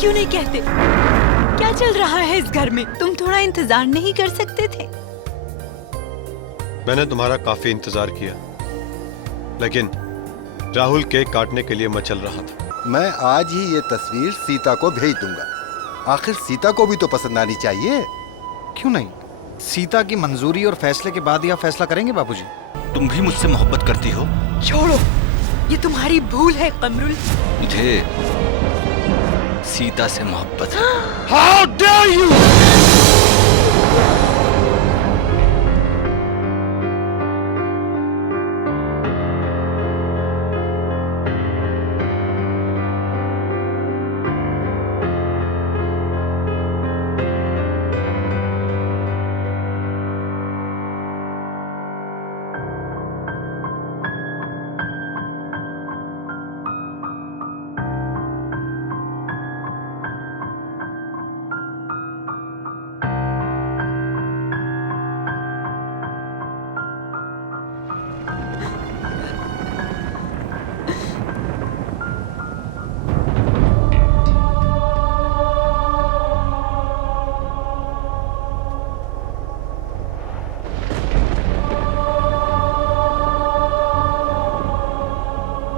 क्यों नहीं कहते? क्या चल रहा है इस घर में? तुम थोड़ा इंतजार नहीं कर सकते थे? मैंने तुम्हारा काफी इंतजार किया, लेकिन राहुल केक काटने के लिए मैं चल रहा था। मैं आज ही ये तस्वीर सीता को भेज दूंगा। आखिर सीता को भी तो पसंद आनी चाहिए। क्यों नहीं? सीता की मंजूरी और फैसले के बाद यह फैसला करेंगे बाबूजी। तुम भी मुझसे मोहब्बत करती हो? छोड़ो, ये तुम्हारी भूल है कमरुल। मुझे सीता से मोहब्बत है। How dare you!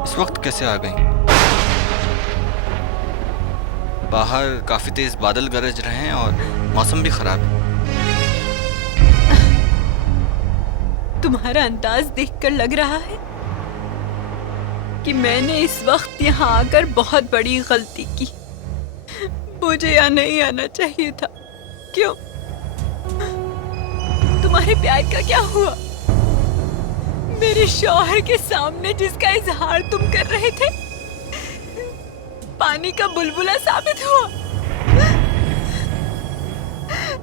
इस वक्त कैसे आ गई? बाहर काफी तेज बादल गरज रहे हैं और मौसम भी खराब है। तुम्हारा अंदाज देखकर लग रहा है कि मैंने इस वक्त यहाँ आकर बहुत बड़ी गलती की। मुझे यहाँ नहीं आना चाहिए था। क्यों? तुम्हारे प्यार का क्या हुआ? मेरे शौहर के सामने जिसका इजहार तुम कर रहे थे, पानी का बुलबुला साबित हुआ।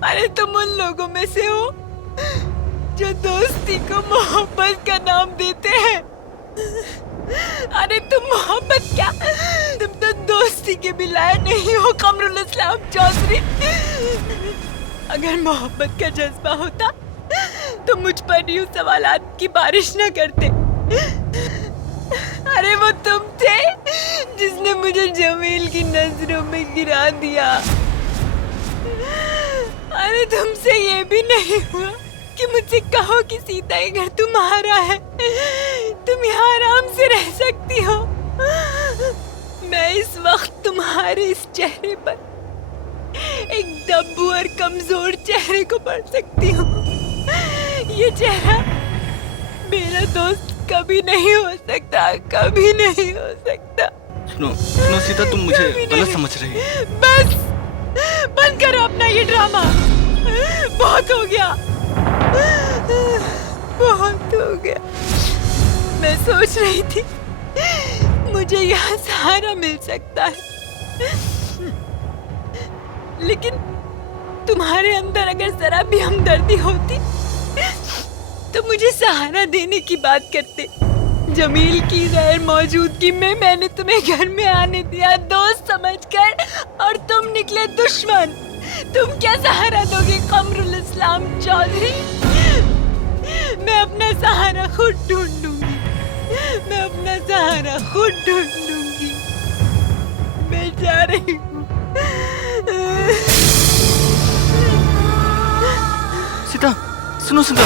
अरे तुम उन लोगों में से हो जो दोस्ती को मोहब्बत का नाम देते हैं। अरे तुम मोहब्बत क्या, तुम तो दोस्ती के भी लायक नहीं हो कमरुल इस्लाम चौधरी। अगर मोहब्बत का जज्बा होता तो मुझ पर यूं सवालात की बारिश न करते। अरे वो तुम थे जिसने मुझे जमील की नजरों में गिरा दिया। अरे तुमसे ये भी नहीं हुआ कि मुझसे कहो कि सीता ये घर तुम्हारा है, तुम यहाँ आराम से रह सकती हो। मैं इस वक्त तुम्हारे इस चेहरे पर एक दब्बू और कमजोर चेहरे को पढ़ सकती हूँ। ये चेहरा मेरा दोस्त कभी नहीं हो सकता, कभी नहीं हो सकता। सुनो सुनो सीता, तुम मुझे गलत समझ रही हो। बस बंद करो अपना ये ड्रामा। बहुत हो गया, बहुत हो गया। मैं सोच रही थी मुझे यहाँ सहारा मिल सकता है, लेकिन तुम्हारे अंदर अगर जरा भी हमदर्दी होती तो मुझे सहारा देने की बात करते। जमील की गैर मौजूदगी में मैंने तुम्हें घर में आने दिया दोस्त समझकर, और तुम निकले दुश्मन। तुम क्या सहारा दोगे कमरुल इस्लाम चौधरी? मैं अपना सहारा खुद ढूंढूंगी, मैं अपना सहारा खुद ढूंढूंगी। मैं जा रही हूँ। सीता सुनो सीता,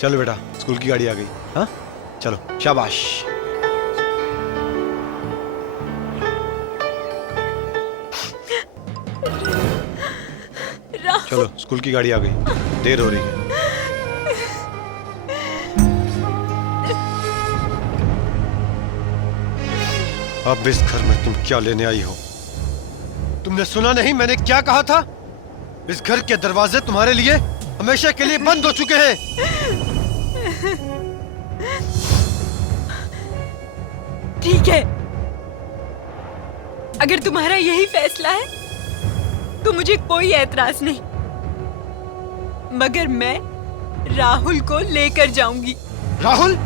चलो बेटा, स्कूल की गाड़ी आ गई। हाँ चलो, शाबाश। चलो, स्कूल की गाड़ी आ गई, देर हो रही है। अब इस घर में तुम क्या लेने आई हो? तुमने सुना नहीं मैंने क्या कहा था? इस घर के दरवाजे तुम्हारे लिए हमेशा के लिए बंद हो चुके हैं। ठीक है, अगर तुम्हारा यही फैसला है तो मुझे कोई एतराज नहीं, मगर मैं राहुल को लेकर जाऊंगी। राहुल?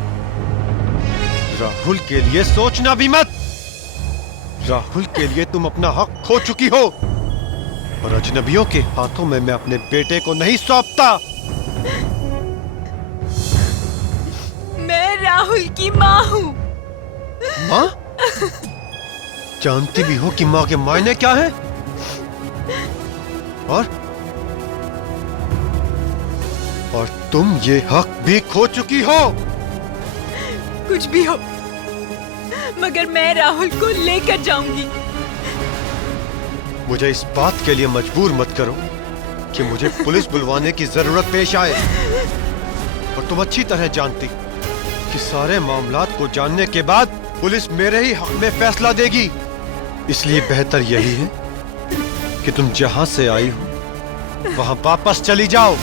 राहुल के लिए सोचना भी मत। राहुल के लिए तुम अपना हक खो चुकी हो। और अजनबियों के हाथों में मैं अपने बेटे को नहीं सौंपता। मैं राहुल की माँ हूँ। माँ? जानती भी हो कि माँ के मायने क्या है? और तुम ये हक भी खो चुकी हो। कुछ भी हो, मगर मैं राहुल को लेकर जाऊंगी। मुझे इस बात के लिए मजबूर मत करो कि मुझे पुलिस बुलवाने की जरूरत पेश आए। और तुम अच्छी तरह जानती कि सारे मामलात को जानने के बाद पुलिस मेरे ही हक में फैसला देगी। इसलिए बेहतर यही है कि तुम जहां से आई हो वहां वापस चली जाओ।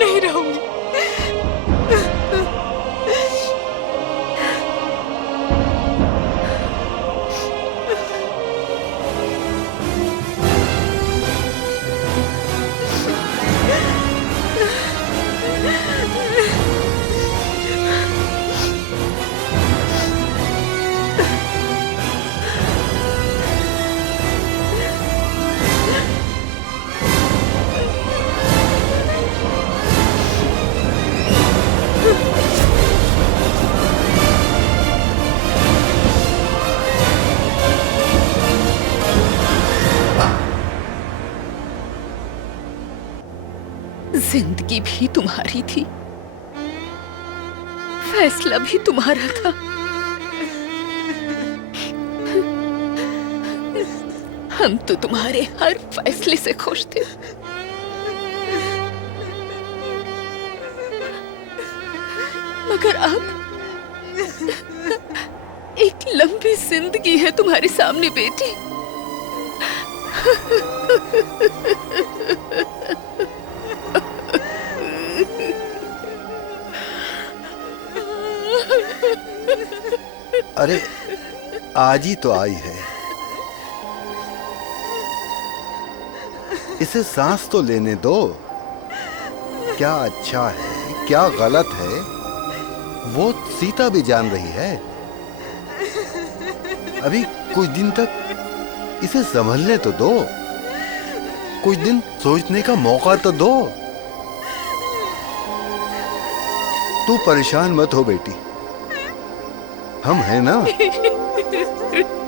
नहीं रहूंगी। जिंदगी भी तुम्हारी थी, फैसला भी तुम्हारा था। हम तो तुम्हारे हर फैसले से खुश थे। मगर अब एक लंबी जिंदगी है तुम्हारे सामने बेटी। अरे आज ही तो आई है, इसे सांस तो लेने दो। क्या अच्छा है क्या गलत है वो सीता भी जान रही है। अभी कुछ दिन तक इसे संभलने तो दो, कुछ दिन सोचने का मौका तो दो। तू परेशान मत हो बेटी, हम हैं ना।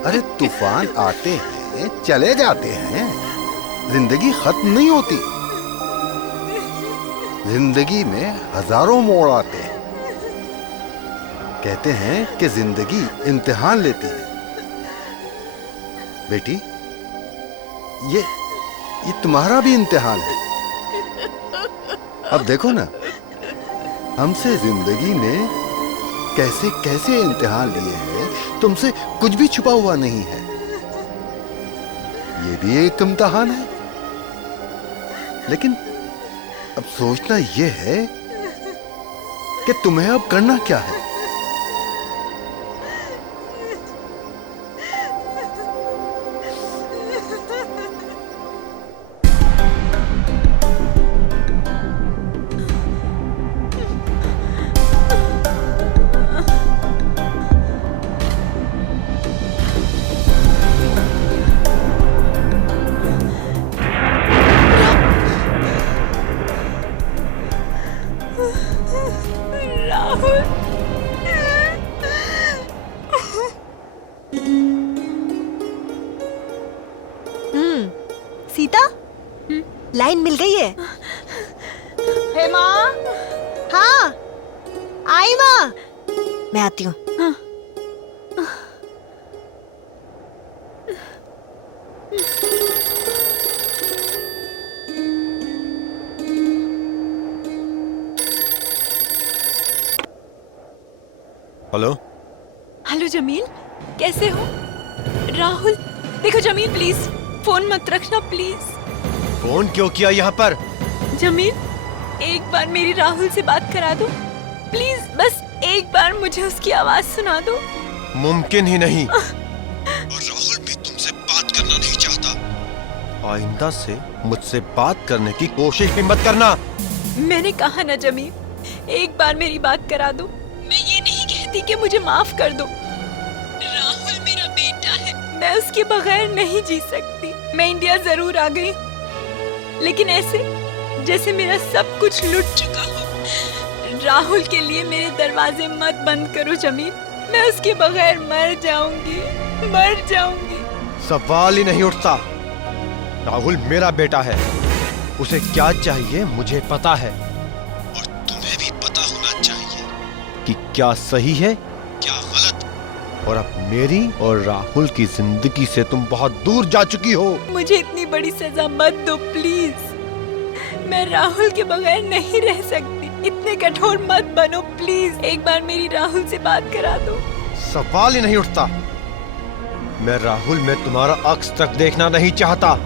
अरे तूफान आते हैं चले जाते हैं, जिंदगी खत्म नहीं होती। जिंदगी में हजारों मोड़ आते हैं। कहते हैं कि जिंदगी इम्तिहान लेती है। बेटी ये तुम्हारा भी इम्तिहान है। अब देखो ना, हमसे जिंदगी ने कैसे कैसे इम्तिहान लिए हैं। तुमसे कुछ भी छुपा हुआ नहीं है। ये भी एक इम्तिहान है। लेकिन अब सोचना यह है कि तुम्हें अब करना क्या है। सीता, लाइन मिल गई है। हे माँ। हाँ, आई माँ। मैं आती हूँ। हेलो। हेलो जमील, कैसे हो? राहुल, देखो जमील प्लीज फोन मत रखना प्लीज। फोन क्यों किया यहाँ पर? जमील, एक बार मेरी राहुल से बात करा दो प्लीज। बस एक बार मुझे उसकी आवाज सुना दो। मुमकिन ही नहीं। और राहुल भी तुमसे बात करना नहीं चाहता। आइंदा से मुझसे बात करने की कोशिश भी मत करना। मैंने कहा ना जमील, एक बार मेरी बात करा दो। मैं ये नहीं कहती कि मुझे माफ कर दो। राहुल मेरा बेटा है, मैं उसके बगैर नहीं जी सकती। मैं इंडिया जरूर आ गई, लेकिन ऐसे जैसे मेरा सब कुछ लुट चुका हो। राहुल के लिए मेरे दरवाजे मत बंद करो जमील। मैं उसके बगैर मर जाऊंगी, मर जाऊंगी। सवाल ही नहीं उठता। राहुल मेरा बेटा है, उसे क्या चाहिए मुझे पता है, और तुम्हें भी पता होना चाहिए कि क्या सही है क्या गलत। और अब मेरी और राहुल की जिंदगी से तुम बहुत दूर जा चुकी हो। मुझे इतनी बड़ी सजा मत दो प्लीज। मैं राहुल के बगैर नहीं रह सकती। इतने कठोर मत बनो प्लीज। एक बार मेरी राहुल से बात करा दो। सवाल ही नहीं उठता। मैं राहुल में तुम्हारा अक्स तक देखना नहीं चाहता,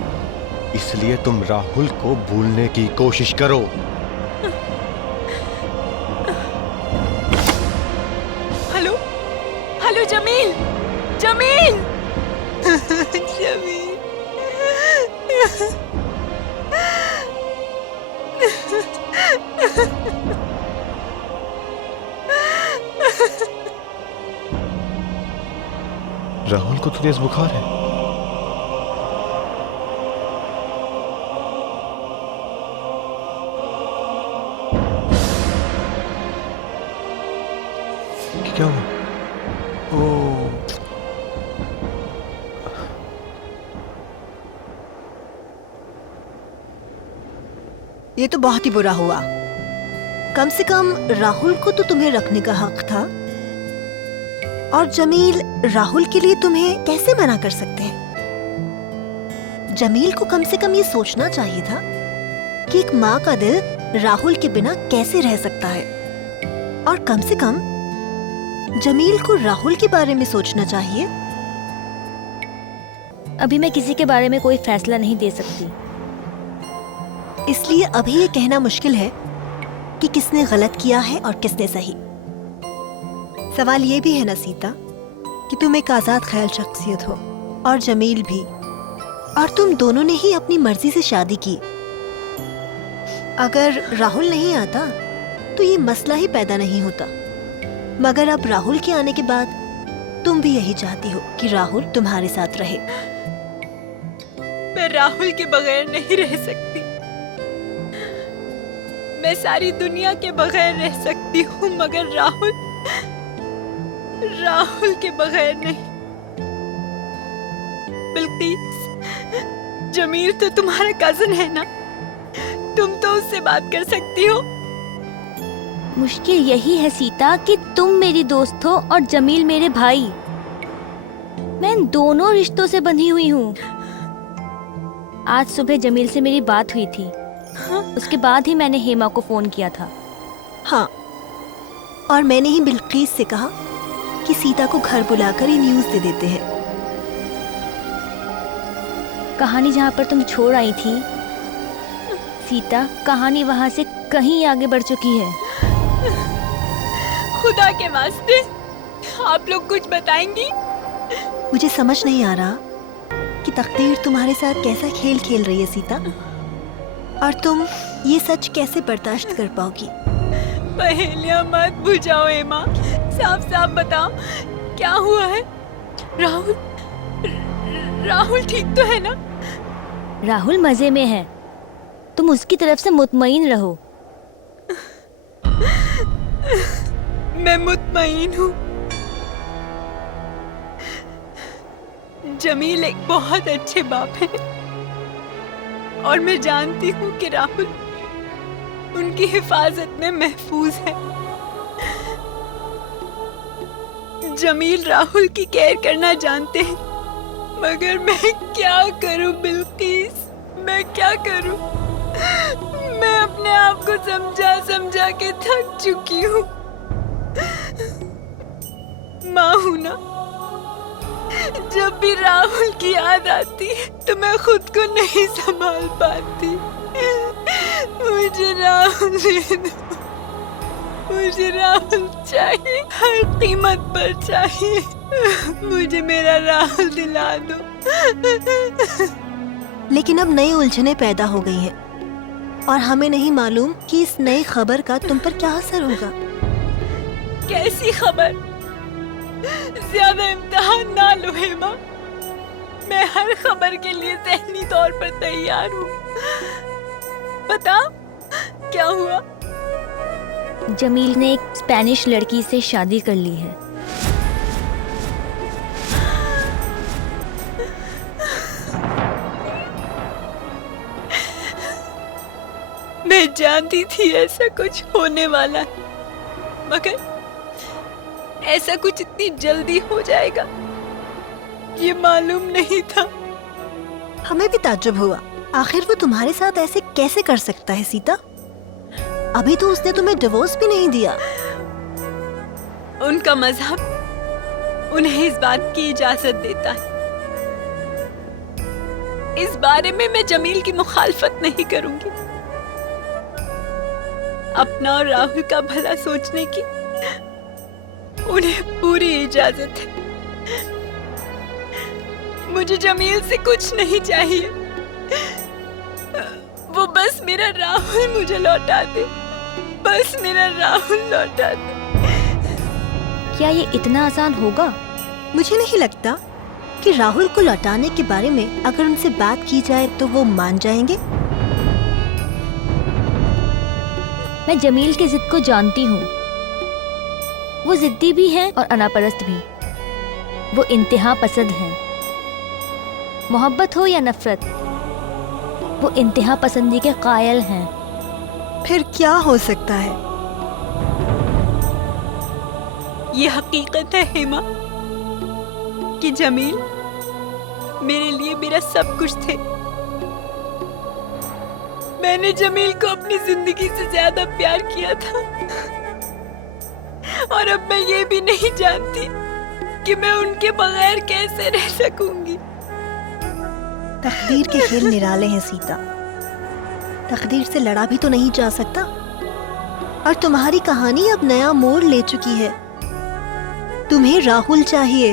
इसलिए तुम राहुल को भूलने की कोशिश करो। Hello hello Jameel, Jameel Jameel. राहुल को तो तेज बुखार है। क्या हुआ? ओह, ये तो बहुत ही बुरा हुआ। कम से कम राहुल को तो तुम्हें रखने का हक था, और जमील राहुल के लिए तुम्हें कैसे मना कर सकते हैं? जमील को कम से कम ये सोचना चाहिए था कि एक माँ का दिल राहुल के बिना कैसे रह सकता है, और कम से कम जमील को राहुल के बारे में सोचना चाहिए। अभी मैं किसी के बारे में कोई फैसला नहीं दे सकती। इसलिए अभी ये कहना मुश्किल है कि किसने गलत किया है और किसने सही। सवाल ये भी है ना सीता कि तुम एक आजाद ख्याल शख्सियत हो, और जमील भी, और तुम दोनों ने ही अपनी मर्जी से शादी की। अगर राहुल नहीं आता तो ये मसला ही पैदा नहीं होता। मगर अब राहुल के आने के बाद तुम भी यही चाहती हो कि राहुल तुम्हारे साथ रहे। मैं राहुल के बगैर नहीं रह सकती। मैं सारी दुनिया के बगैर रह सकती हूँ, मगर राहुल के बगैर नहीं। बिल्किस, जमील तो तुम्हारा कजन है ना, तुम तो उससे बात कर सकती हो। मुश्किल यही है सीता कि तुम मेरी दोस्त हो और जमील मेरे भाई। मैं इन दोनों रिश्तों से बंधी हुई हूँ। आज सुबह जमील से मेरी बात हुई थी। उसके बाद ही मैंने हेमा को फोन किया था। हाँ, और मैंने ही बिल्किस से कहा कि सीता को घर बुलाकर ये न्यूज़ दे देते हैं। कहानी जहाँ पर तुम छोड़ आई थी सीता, कहानी वहाँ से कहीं आगे बढ़ चुकी है। खुदा के वास्ते आप लोग कुछ बताएंगी? मुझे समझ नहीं आ रहा कि तकदीर तुम्हारे साथ कैसा खेल खेल रही है सीता, और तुम ये सच कैसे बर्दाश्त कर पाओगी? पहेलियां मत बुझाओ एमा, साफ साफ बताओ क्या हुआ है। राहुल ठीक तो है ना? राहुल मजे में है, तुम उसकी तरफ से मुतमईन रहो। मैं मुतमईन हूँ। जमील एक बहुत अच्छे बाप है, और मैं जानती हूँ कि राहुल उनकी हिफाजत में महफूज है। जमील राहुल की केयर करना जानते हैं, मगर मैं क्या करूं बिल्किस, मैं क्या करूं? मैं अपने आप को समझा समझा के थक चुकी हूँ। माँ हूं ना, जब भी राहुल की याद आती है तो मैं खुद को नहीं संभाल पाती। मुझे राहुल दे दो। मुझे राहुल चाहिए, हर कीमत पर चाहिए। मुझे मेरा राहुल दिला दो। लेकिन अब नई उलझनें पैदा हो गई हैं और हमें नहीं मालूम कि इस नई खबर का तुम पर क्या असर होगा। कैसी खबर? ज्यादा इम्तिहान ना लो हेमा। मैं हर खबर के लिए ज़हनी तौर पर तैयार हूँ। बता क्या हुआ? जमील ने एक स्पेनिश लड़की से शादी कर ली है। मैं जानती थी ऐसा कुछ होने वाला है, मगर ऐसा कुछ इतनी जल्दी हो जाएगा ये मालूम नहीं था। हमें भी ताज्जुब हुआ, आखिर वो तुम्हारे साथ ऐसे कैसे कर सकता है सीता? अभी तो उसने तुम्हें डिवोर्स भी नहीं दिया। उनका मजहब उन्हें इस बात की इजाजत देता है। इस बारे में मैं जमील की मुखालफत नहीं करूंगी। अपना और राहुल का भला सोचने की उन्हें पूरी इजाजत है। मुझे जमील से कुछ नहीं चाहिए, वो बस मेरा राहुल मुझे लौटा दे। बस मेरा राहुल लौटा दे। क्या ये इतना आसान होगा? मुझे नहीं लगता कि राहुल को लौटाने के बारे में अगर उनसे बात की जाए तो वो मान जाएंगे। मैं जमील की जिद को जानती हूँ। वो जिद्दी भी है और अनापरस्त भी। वो इंतहा पसंद है। मोहब्बत हो या नफरत, वो इंतहा पसंदी के कायल हैं। फिर क्या हो सकता है? ये हकीकत है हेमा कि जमील मेरे लिए मेरा सब कुछ थे। मैंने जमील को अपनी जिंदगी से ज्यादा प्यार किया था और अब मैं ये भी नहीं जानती कि मैं उनके बगैर कैसे रह सकूंगी। तकदीर के खेल निराले हैं सीता। तकदीर से लड़ा भी तो नहीं जा सकता। और तुम्हारी कहानी अब नया मोड़ ले चुकी है। तुम्हें राहुल चाहिए।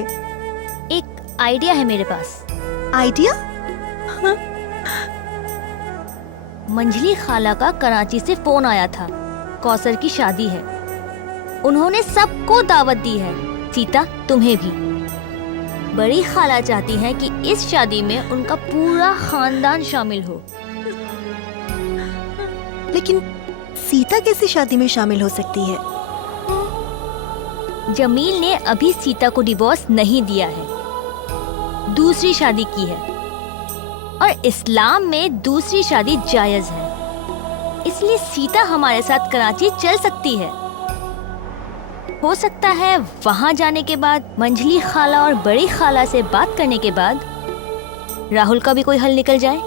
एक आइडिया है मेरे पास। आइडिया? मंझली खाला का कराची से फोन आया था। कौसर की शादी है। उन्होंने सबको दावत दी है, सीता तुम्हें भी। बड़ी खाला चाहती हैं कि इस शादी में उनका पूरा खानदान शामिल हो। लेकिन सीता कैसे शादी में शामिल हो सकती है? जमील ने अभी सीता को डिवोर्स नहीं दिया है, दूसरी शादी की है और इस्लाम में दूसरी शादी जायज है। इसलिए सीता हमारे साथ कराची चल सकती है। हो सकता है वहां जाने के बाद मंझली खाला और बड़ी खाला से बात करने के बाद राहुल का भी कोई हल निकल जाए।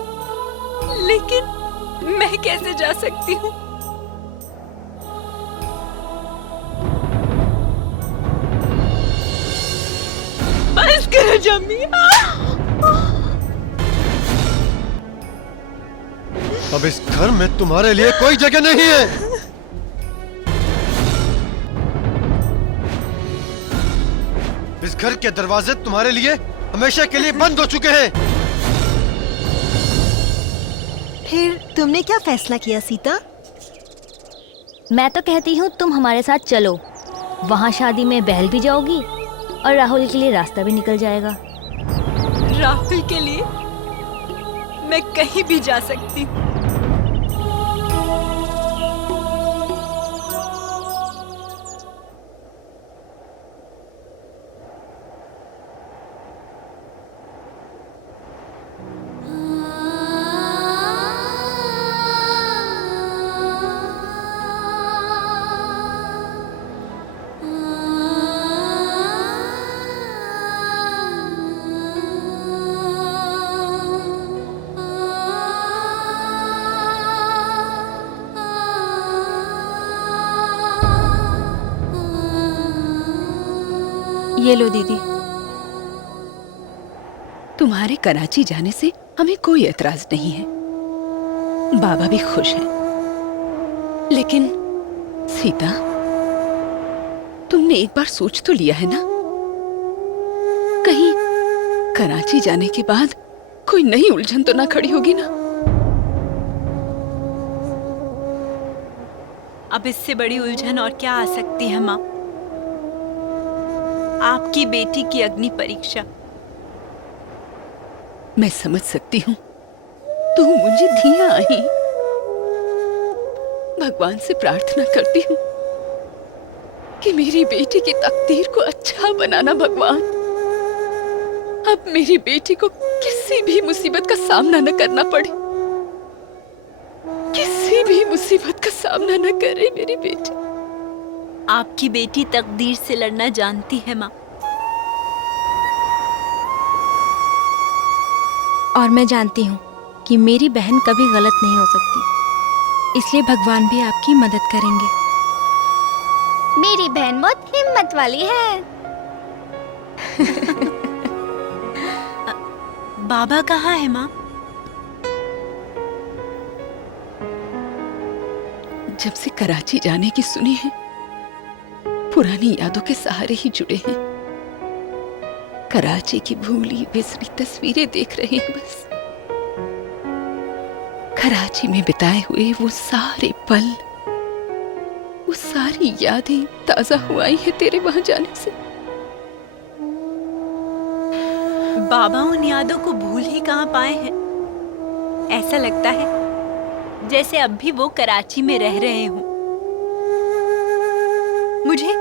लेकिन मैं कैसे जा सकती हूँ? बस करो जमील। अब इस घर में तुम्हारे लिए कोई जगह नहीं है। इस घर के दरवाजे तुम्हारे लिए हमेशा के लिए बंद हो चुके हैं। फिर तुमने क्या फैसला किया सीता? मैं तो कहती हूँ तुम हमारे साथ चलो। वहाँ शादी में बहल भी जाओगी और राहुल के लिए रास्ता भी निकल जाएगा। राहुल के लिए मैं कहीं भी जा सकती हूँ। ये लो दीदी, तुम्हारे कराची जाने से हमें कोई एतराज नहीं है। बाबा भी खुश हैं। लेकिन सीता, तुमने एक बार सोच तो लिया है ना? कहीं कराची जाने के बाद कोई नई उलझन तो ना खड़ी होगी ना? अब इससे बड़ी उलझन और क्या आ सकती है माँ? आपकी बेटी की अग्नि परीक्षा। मैं समझ सकती हूँ, तू मुझे धिया आई। भगवान से प्रार्थना करती हूँ कि मेरी बेटी की तकदीर को अच्छा बनाना भगवान। अब मेरी बेटी को किसी भी मुसीबत का सामना न करना पड़े, किसी भी मुसीबत का सामना न करे मेरी बेटी। आपकी बेटी तकदीर से लड़ना जानती है माँ। और मैं जानती हूँ कि मेरी बहन कभी गलत नहीं हो सकती, इसलिए भगवान भी आपकी मदद करेंगे। मेरी बहन बहुत हिम्मत वाली है। बाबा कहाँ है माँ? जब से कराची जाने की सुनी है, पुरानी यादों के सहारे ही जुड़े हैं। कराची की भूली बिसरी तस्वीरें देख रहे हैं बस। कराची में बिताए हुए वो सारे पल, वो सारी यादें ताजा हुई है तेरे वहां जाने से। बाबा उन यादों को भूल ही कहाँ पाए हैं। ऐसा लगता है जैसे अब भी वो कराची में रह रहे हों। मुझे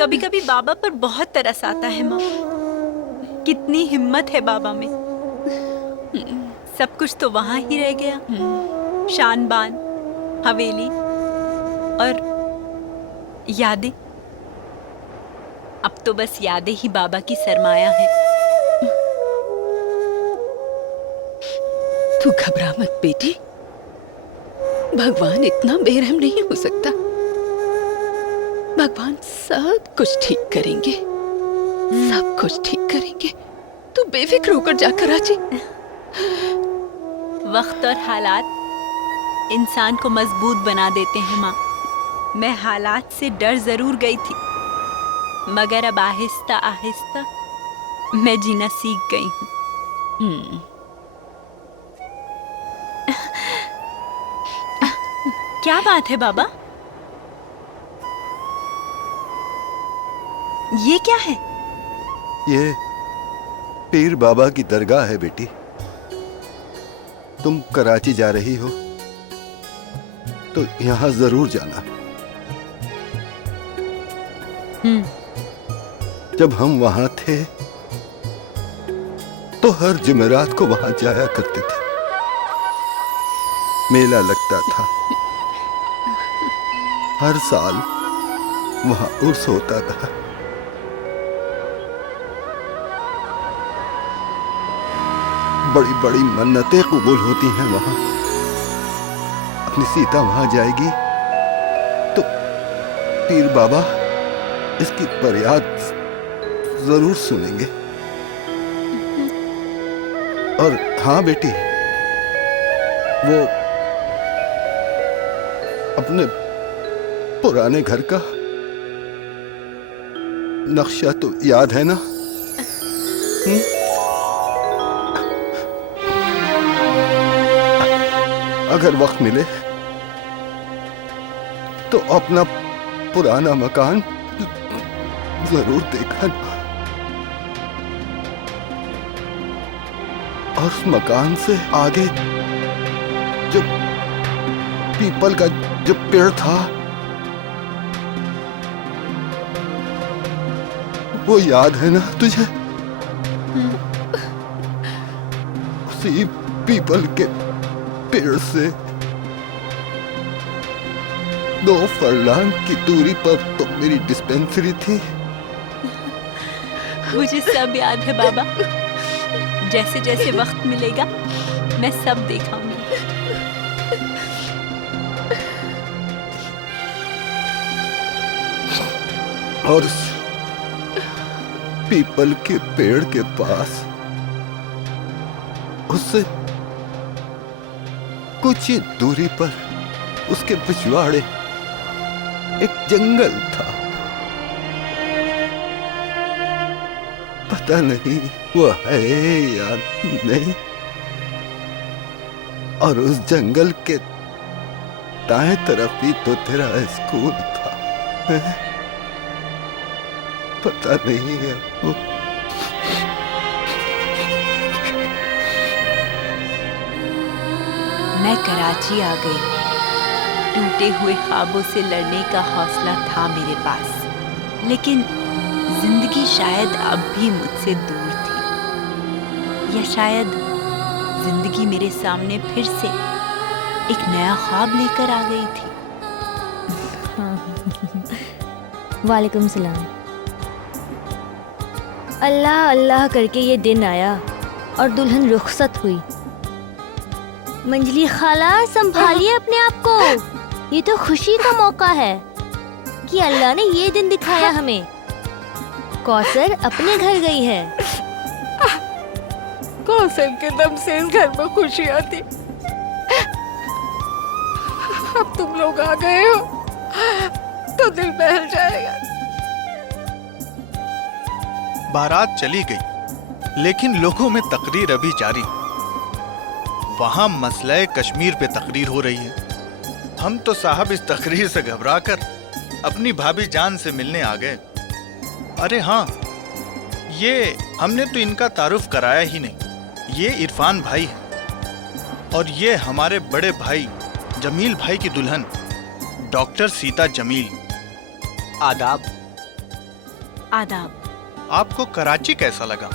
कभी कभी बाबा पर बहुत तरस आता है माँ। कितनी हिम्मत है बाबा में। सब कुछ तो वहां ही रह गया, शान बान, हवेली और यादें। अब तो बस यादें ही बाबा की सरमाया है। तू घबरा मत बेटी, भगवान इतना बेरहम नहीं हो सकता। भगवान सब कुछ ठीक करेंगे, सब कुछ ठीक करेंगे। तू बेफिक्र होकर जा कराची। वक्त और हालात इंसान को मजबूत बना देते हैं माँ। मैं हालात से डर जरूर गई थी, मगर अब आहिस्ता आहिस्ता मैं जीना सीख गई हूँ। क्या बात है बाबा? ये क्या है? ये पीर बाबा की दरगाह है बेटी। तुम कराची जा रही हो तो यहाँ जरूर जाना। जब हम वहां थे तो हर जुमेरात को वहां जाया करते थे। मेला लगता था, हर साल वहां उर्स होता था। बड़ी बड़ी मन्नतें कबूल होती हैं वहां। अपनी सीता वहां जाएगी तो पीर बाबा इसकी फरियाद जरूर सुनेंगे। और हाँ बेटी, वो अपने पुराने घर का नक्शा तो याद है ना? अगर वक्त मिले तो अपना पुराना मकान जरूर देखा। और उस मकान से आगे जो पीपल का जो पेड़ था वो याद है ना तुझे? उसी पीपल के पेड़ से 2 फरलांग की दूरी पर तो मेरी डिस्पेंसरी थी। मुझे सब याद है बाबा। जैसे जैसे वक्त मिलेगा मैं सब दिखाऊंगी। और उस पीपल के पेड़ के पास उससे कुछ ही दूरी पर उसके पिछवाड़े एक जंगल था। पता नहीं वो है या नहीं। और उस जंगल के दाएं तरफ ही तो तेरा स्कूल था। पता नहीं है वो। मैं कराची आ गई। टूटे हुए ख्वाबों से लड़ने का हौसला था मेरे पास, लेकिन जिंदगी शायद अब भी मुझसे दूर थी, या शायद जिंदगी मेरे सामने फिर से एक नया ख्वाब लेकर आ गई थी। वालेकुम सलाम। अल्लाह अल्लाह करके ये दिन आया और दुल्हन रुखसत हुई। मंजली खाला, संभालिए अपने आप को। ये तो खुशी का मौका है कि अल्लाह ने ये दिन दिखाया हमें। कौसर अपने घर गई है। कौसर के दम से इस घर में खुशी आती। अब तुम लोग आ गए हो तो दिल बहल जाएगा। बारात चली गई, लेकिन लोगों में तकरीर अभी जारी। वहां मसले कश्मीर पे तकरीर हो रही है। हम तो साहब इस तकरीर से घबराकर अपनी भाभी जान से मिलने आ गए। अरे हाँ, ये हमने तो इनका तारुफ कराया ही नहीं। ये इरफान भाई है और ये हमारे बड़े भाई जमील भाई की दुल्हन डॉक्टर सीता जमील। आदाब। आदाब। आपको कराची कैसा लगा?